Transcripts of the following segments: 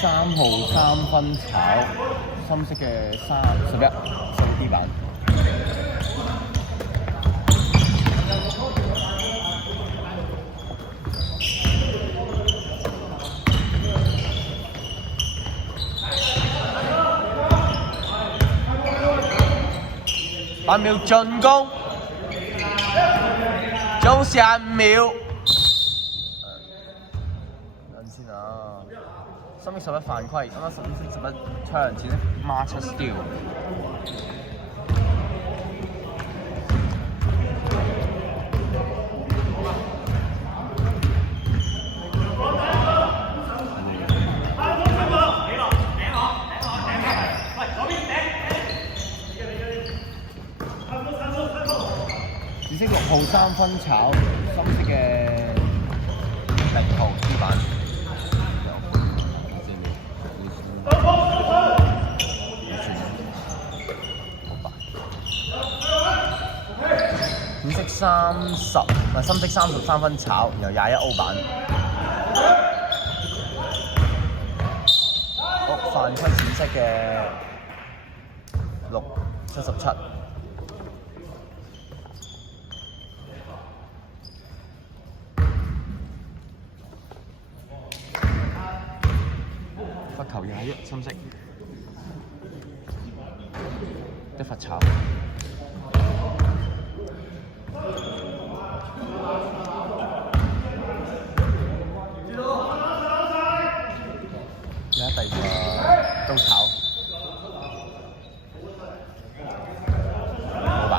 3號3分炒，深色嘅31細 D 版。8秒進攻，仲45秒。等先啊！深色11犯規，啱啱深色11搶前色孖出 steal。紫色6號3分炒，深色嘅0號 D 版。紫色深色33分炒，然後21歐版。犯規紫色嘅6 77。罰球21深色，得罰炒。而家第二個都炒，冇辦。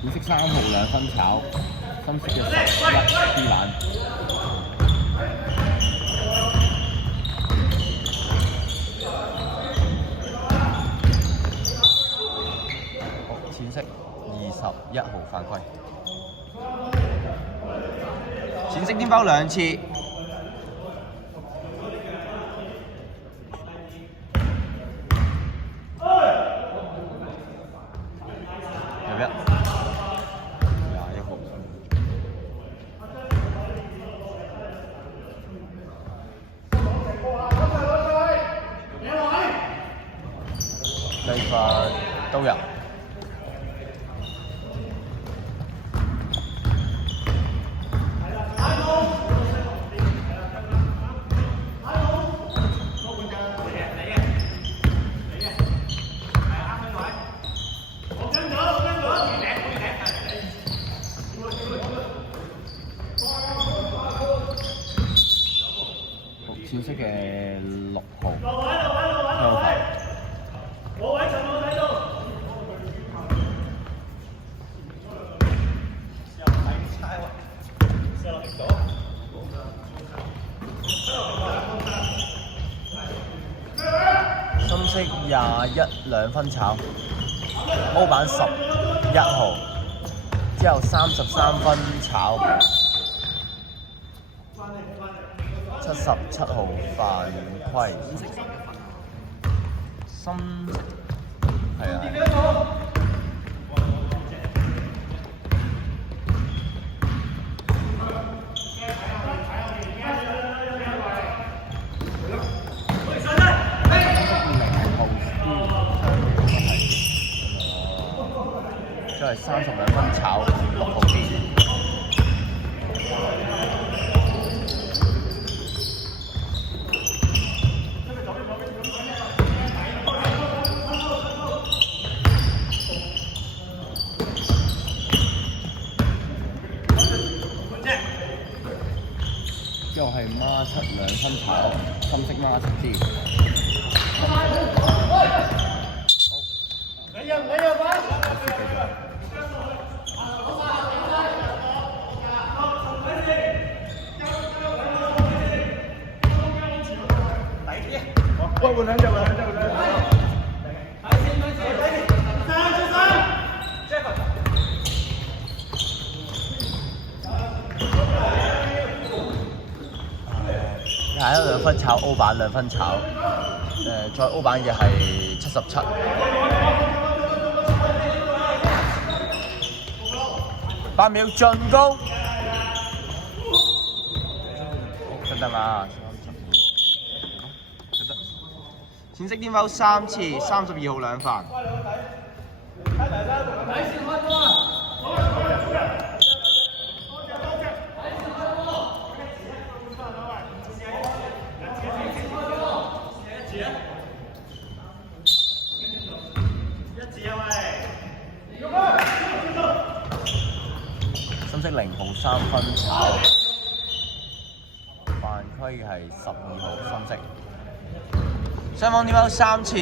紫色3號2分炒，深色嘅11 D 版。淺色21號犯規，淺色顛包2次。呢罰都有。淺色嘅6號香牌。深色21 2分炒，歐版11號，之後33分炒，77號犯規，深色係啊。都係32分炒6號 D。之後係孖7 2分炒，深色孖7 D。喂，換兩隻。係2分炒歐版2分炒，再歐版嘅係77。8秒進攻，得啦，得。淺色顛覆3次，32號兩犯。深色0號3分炒，犯規嘅係12號深色。雙方顛覆3次。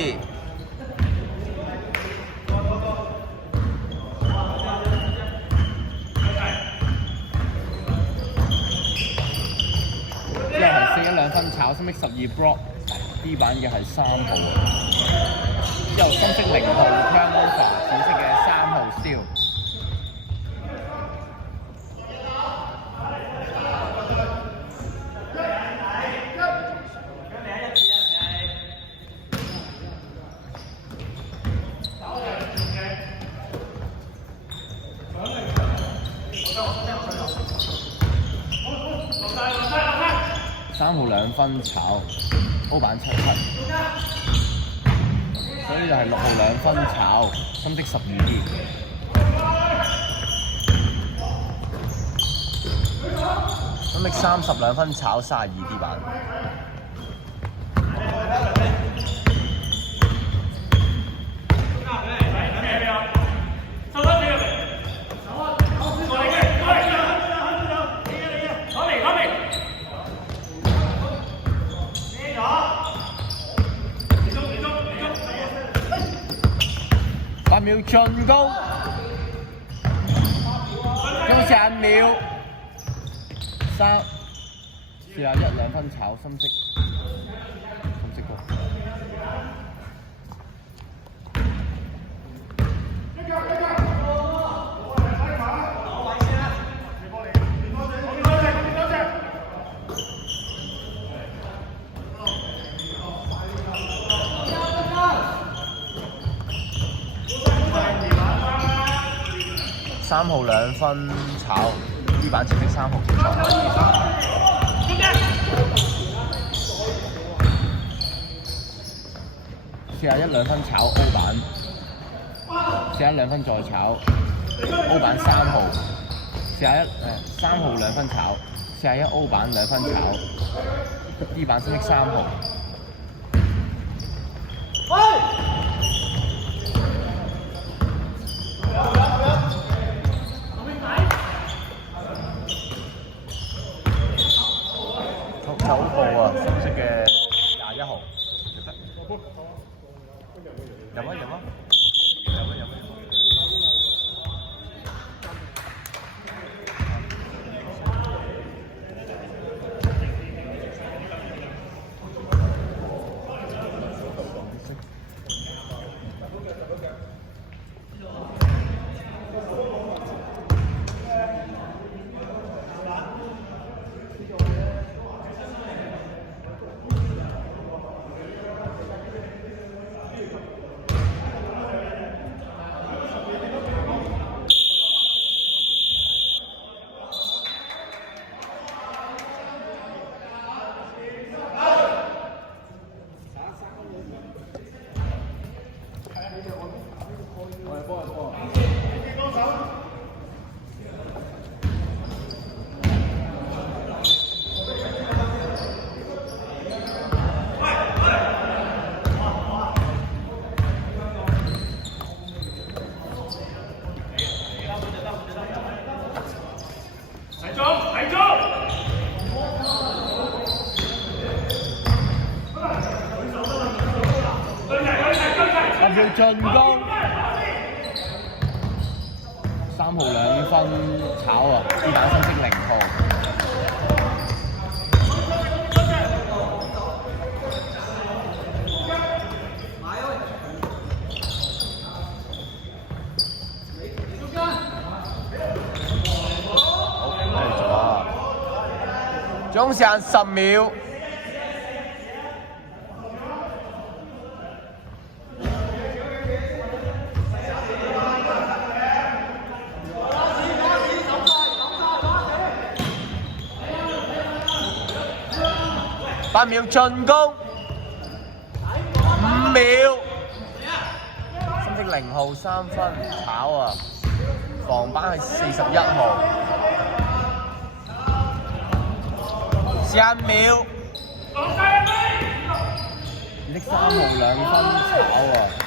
之後係4-1兩分炒，深色12 block，D 版嘅係3號。之後深色0號 turnover， 淺色嘅3號 steal。3號兩分炒，歐版77，所以就係6號兩分炒，深色12D。深色30兩分炒32D 版。8秒進攻，仲剩5秒，41兩分炒深色高。3號兩分炒，D 版淺色3號跳錯。41兩分炒歐版，41兩分再炒歐版3號，3號兩分炒，41歐版2分炒，D 版淺色3號。9號啊，深色嘅21號，飲啊！要進攻，3號2分炒啊！D 版深色0號。好，繼續啊！仲剩10秒。8秒進攻，5秒。深色0號3分炒啊！防板係41號，41秒。呢3號2分炒啊！